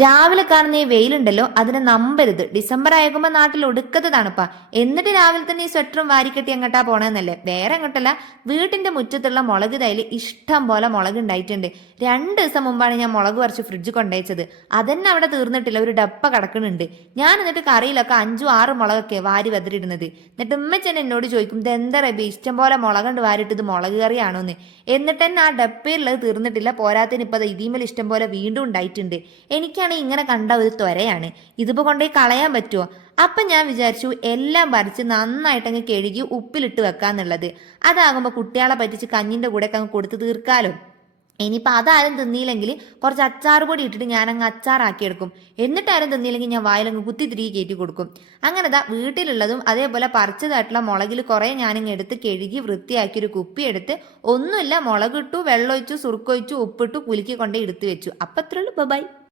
രാവിലെ കാണുന്ന ഈ വെയിലുണ്ടല്ലോ അതിനെ നമ്പരുത്. ഡിസംബർ ആകുമ്പോ നാട്ടിൽ ഒടുക്കത്തെ തണുപ്പാ. എന്നിട്ട് രാവിലെ തന്നെ ഈ സ്വെറ്ററും വാരിക്കെട്ടി എങ്ങട്ടാ പോണെന്നല്ലേ? വേറെ എങ്ങോട്ടല്ല, വീട്ടിന്റെ മുറ്റത്തുള്ള മുളക് തൈല് ഇഷ്ടം പോലെ മുളക് ഉണ്ടായിട്ടുണ്ട്. 2 ദിവസം മുമ്പാണ് ഞാൻ മുളക് പറിച്ച് ഫ്രിഡ്ജ് കൊണ്ടുവച്ചത്. അതന്നെ അവിടെ തീർന്നിട്ടില്ല, ഒരു ഡപ്പ കിടക്കുന്നുണ്ട്. ഞാൻ എന്നിട്ട് കറിയിലൊക്കെ 5-6 മുളകൊക്കെ വാരി വെതിരിടുന്നത്. എന്നിട്ട് ഉമ്മച്ചൻ എന്നോട് ചോദിക്കും, ഇത് എന്താ റബി ഇഷ്ടം പോലെ മുളകണ്ട് വാരിട്ടത് മുളക് കറിയാണോന്ന്. എന്നിട്ട് തന്നെ ആ ഡപ്പയിലുള്ളത് തീർന്നിട്ടില്ല. പോരാത്തിന് ഇപ്പൊ ഇതിമേൽ ഇഷ്ടം പോലെ വീണ്ടും ഉണ്ടായിട്ടുണ്ട്. എനിക്കാണെങ്കിൽ ഇങ്ങനെ കണ്ട ഒരു ത്വരയാണ്, ഇതിപ്പോ കൊണ്ടുപോയി കളയാൻ പറ്റുമോ? അപ്പൊ ഞാൻ വിചാരിച്ചു എല്ലാം പറിച്ച് നന്നായിട്ടങ്ങ് കഴുകി ഉപ്പിലിട്ട് വെക്കാന്നുള്ളത്. അതാകുമ്പോ കുട്ടികളെ പറ്റിച്ച് കഞ്ഞിന്റെ കൂടെ ഒക്കെ അങ്ങ് കൊടുത്ത് തീർക്കാലോ. ഇനിയിപ്പോൾ അതാരും തിന്നിയില്ലെങ്കിൽ കുറച്ച് അച്ചാർ പൊടി ഇട്ടിട്ട് ഞാൻ അങ്ങ് അച്ചാറാക്കി എടുക്കും. എന്നിട്ട് ആരും തിന്നിയില്ലെങ്കിൽ ഞാൻ വായിലങ്ങ് കുത്തി തിരികെ കയറ്റി കൊടുക്കും. അങ്ങനെതാ വീട്ടിലുള്ളതും അതേപോലെ പറിച്ചതായിട്ടുള്ള മുളകിൽ കുറേ ഞാനിങ്ങ് എടുത്ത് കഴുകി വൃത്തിയാക്കി ഒരു കുപ്പി എടുത്ത്, ഒന്നുമില്ല മുളകിട്ടു, വെള്ളമൊഴിച്ചു, സുറുക്കൊഴിച്ചു, ഉപ്പിട്ടു, കുലുക്കി കൊണ്ടേ എടുത്തു വെച്ചു. അപ്പം അത്രയുള്ളൂ. ബൈ.